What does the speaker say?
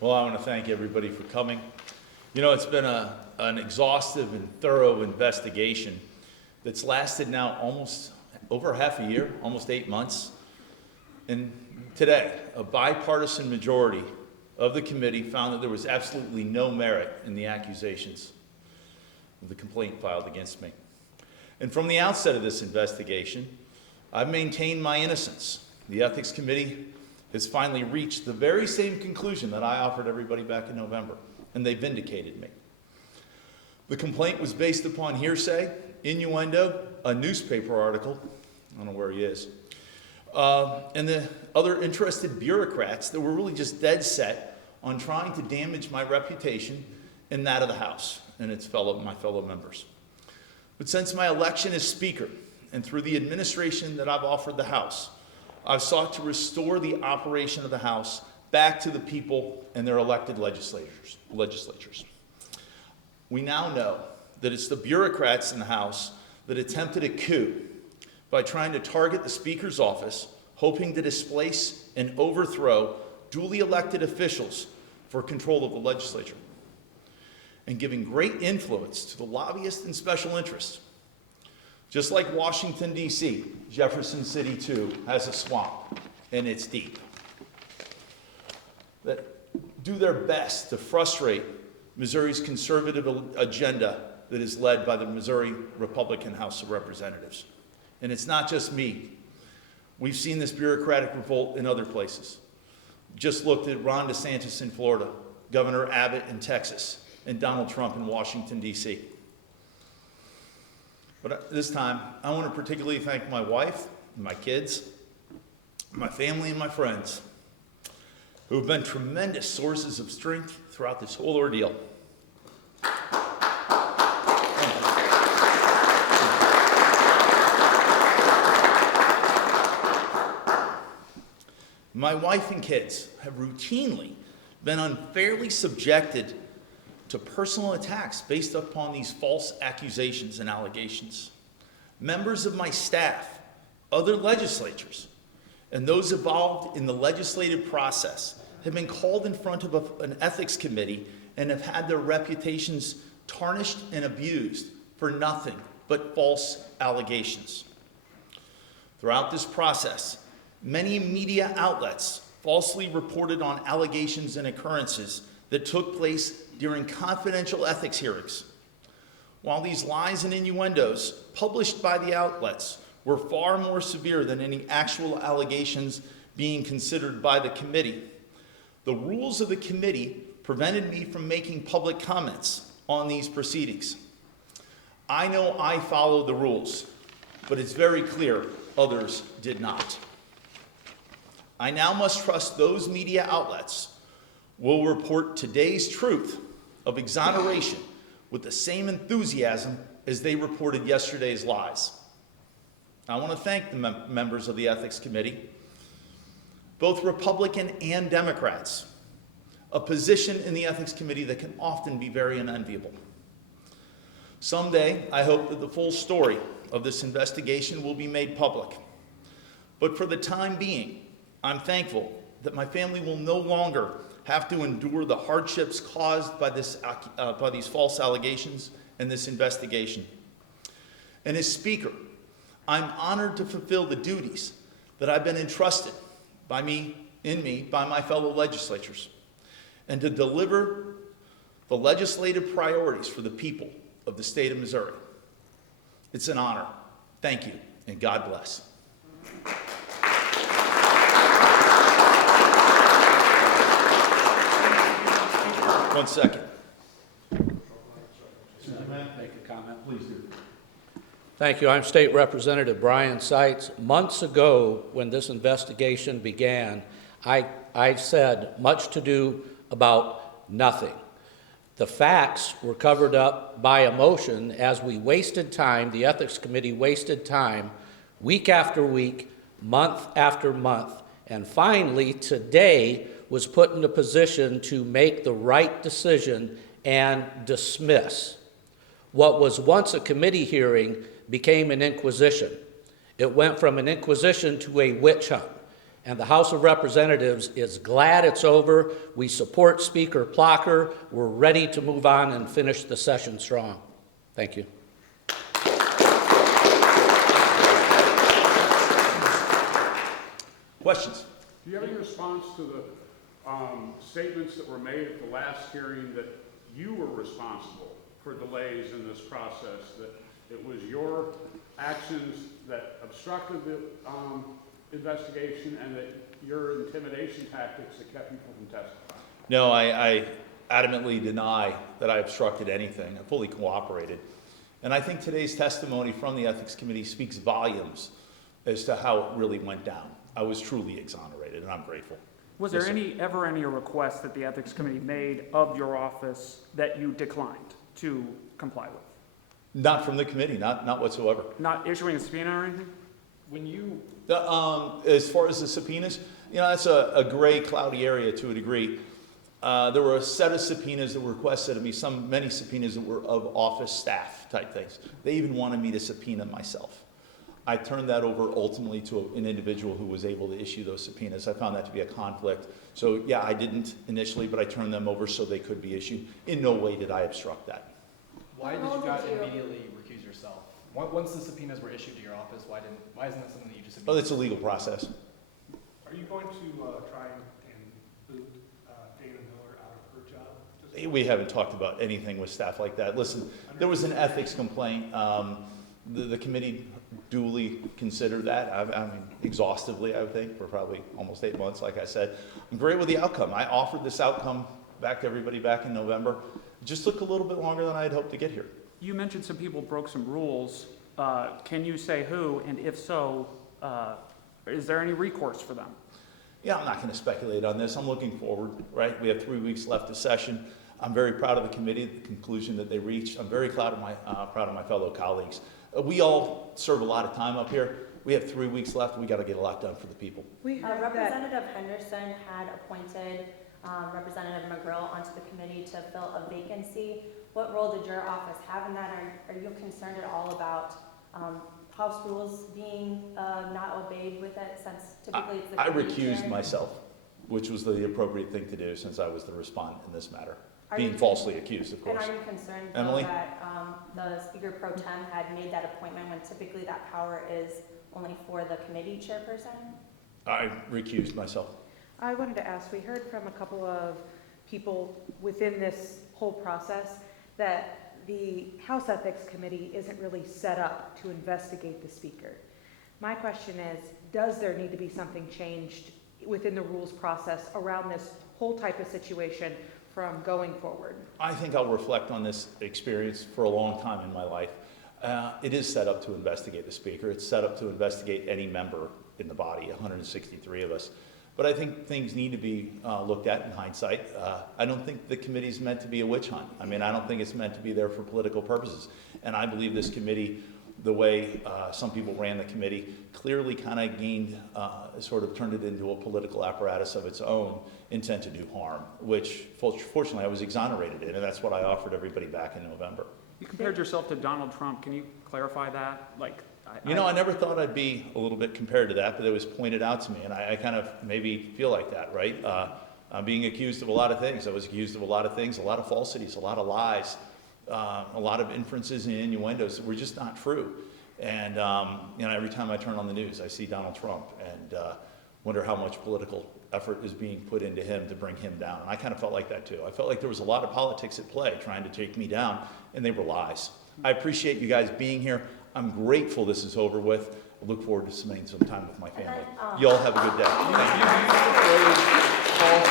Well, I want to thank everybody for coming. You know, it's been an exhaustive and thorough investigation that's lasted now almost over half a year, almost 8 months. And today, a bipartisan majority of the committee found that there was absolutely no merit in the accusations of the complaint filed against me. And from the outset of this investigation, I've maintained my innocence. The Ethics Committee has finally reached the very same conclusion that I offered everybody back in November, and they vindicated me. The complaint was based upon hearsay, innuendo, a newspaper article, I don't know where he is, and the other interested bureaucrats that were really just dead set on trying to damage my reputation and that of the House and my fellow members. But since my election as Speaker, and through the administration that I've offered the House, I've sought to restore the operation of the House back to the people and their elected legislatures. We now know that it's the bureaucrats in the House that attempted a coup by trying to target the Speaker's office, hoping to displace and overthrow duly elected officials for control of the legislature, and giving great influence to the lobbyists and special interests. Just like Washington, D.C., Jefferson City, too, has a swamp, and it's deep. That do their best to frustrate Missouri's conservative agenda that is led by the Missouri Republican House of Representatives. And it's not just me. We've seen this bureaucratic revolt in other places. Just looked at Ron DeSantis in Florida, Governor Abbott in Texas, and Donald Trump in Washington, D.C. But this time, I want to particularly thank my wife, my kids, my family, and my friends, who have been tremendous sources of strength throughout this whole ordeal. My wife and kids have routinely been unfairly subjected to personal attacks based upon these false accusations and allegations. Members of my staff, other legislatures, and those involved in the legislative process have been called in front of an ethics committee and have had their reputations tarnished and abused for nothing but false allegations. Throughout this process, many media outlets falsely reported on allegations and occurrences that took place during confidential ethics hearings. While these lies and innuendos published by the outlets were far more severe than any actual allegations being considered by the committee, the rules of the committee prevented me from making public comments on these proceedings. I know I followed the rules, but it's very clear others did not. I now must trust those media outlets will report today's truth of exoneration with the same enthusiasm as they reported yesterday's lies. I want to thank the members of the Ethics Committee, both Republican and Democrats, a position in the Ethics Committee that can often be very unenviable. Someday, I hope that the full story of this investigation will be made public. But for the time being, I'm thankful that my family will no longer have to endure the hardships caused by these false allegations and this investigation. And as Speaker, I'm honored to fulfill the duties that I've been entrusted by my fellow legislators, and to deliver the legislative priorities for the people of the state of Missouri. It's an honor. Thank you, and God bless. One second. Make a comment. Please do. Thank you. I'm State Representative Brian Seitz. Months ago, when this investigation began, I said much to do about nothing. The facts were covered up by emotion as we wasted time, the Ethics Committee wasted time, week after week, month after month, and finally today was put in a position to make the right decision and dismiss. What was once a committee hearing became an inquisition. It went from an inquisition to a witch hunt. and the House of Representatives is glad it's over. We support Speaker Plocher. We're ready to move on and finish the session strong. Thank you. Questions? Do you have any response to the statements that were made at the last hearing that you were responsible for delays in this process, that it was your actions that obstructed the investigation and that your intimidation tactics that kept people from testifying? No, I adamantly deny that I obstructed anything. I fully cooperated. And I think today's testimony from the Ethics Committee speaks volumes as to how it really went down. I was truly exonerated, and I'm grateful. Was there ever any request that the Ethics Committee made of your office that you declined to comply with? Not from the committee, not whatsoever. Not issuing a subpoena or anything? When you, As far as the subpoenas, that's a gray, cloudy area to a degree. There were a set of subpoenas that were requested of me, many subpoenas that were of office staff type things. They even wanted me to subpoena myself. I turned that over ultimately to an individual who was able to issue those subpoenas. I found that to be a conflict. So yeah, I didn't initially, but I turned them over so they could be issued. In no way did I obstruct that. why did you not immediately recuse yourself? Once the subpoenas were issued to your office, why isn't that something that you just Oh, it's a legal process. Are you going to try and boot Dana Miller out of her job? We haven't talked about anything with staff like that. Listen, there was an ethics complaint. The committee duly considered that. I mean, exhaustively, I would think, for probably almost 8 months, like I said. I'm great with the outcome. I offered this outcome back to everybody back in November. It just took a little bit longer than I had hoped to get here. You mentioned some people broke some rules. Can you say who, and if so, is there any recourse for them? Yeah, I'm not going to speculate on this. I'm looking forward, right? We have 3 weeks left of session. I'm very proud of the committee, the conclusion that they reached. I'm very proud of my fellow colleagues. We all serve a lot of time up here. We have 3 weeks left. We got to get a lot done for the people. We heard that Representative Henderson had appointed Representative McGrill onto the committee to fill a vacancy. What role did your office have in that? Are you concerned at all about House rules being not obeyed with it, since typically it's the I committee recused chair? myself, which was the appropriate thing to do since I was the respondent in this matter. Are Being you- falsely accused, of And course. are you concerned though Emily? that the Speaker Pro Tem had made that appointment when typically that power is only for the committee chairperson? I recused myself. I wanted to ask, we heard from a couple of people within this whole process that the House Ethics Committee isn't really set up to investigate the Speaker. My question is, does there need to be something changed within the rules process around this whole type of situation from going forward? I think I'll reflect on this experience for a long time in my life. It is set up to investigate the Speaker. It's set up to investigate any member in the body, 163 of us. But I think things need to be looked at in hindsight. I don't think the committee's meant to be a witch hunt. I mean, I don't think it's meant to be there for political purposes. And I believe this committee, the way some people ran the committee, clearly kind of gained, sort of turned it into a political apparatus of its own, intent to do harm, which fortunately I was exonerated in, and that's what I offered everybody back in November. You compared yourself to Donald Trump. Can you clarify that? I never thought I'd be a little bit compared to that, but it was pointed out to me, and I kind of maybe feel like that, right? I'm being accused of a lot of things. I was accused of a lot of things, a lot of falsities, a lot of lies, a lot of inferences and innuendos that were just not true. And every time I turn on the news, I see Donald Trump and wonder how much political effort is being put into him to bring him down. And I kind of felt like that too. I felt like there was a lot of politics at play trying to take me down, and they were lies. I appreciate you guys being here. I'm grateful this is over with. I look forward to spending some time with my family. You all have a good day. Thank you.